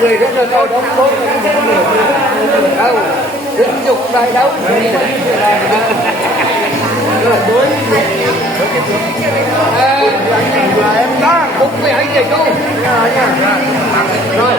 người rất là cao đóng tốt đâu tính dục đại đấu rồi cuối em đó cũng với anh vậy chú rồi rồi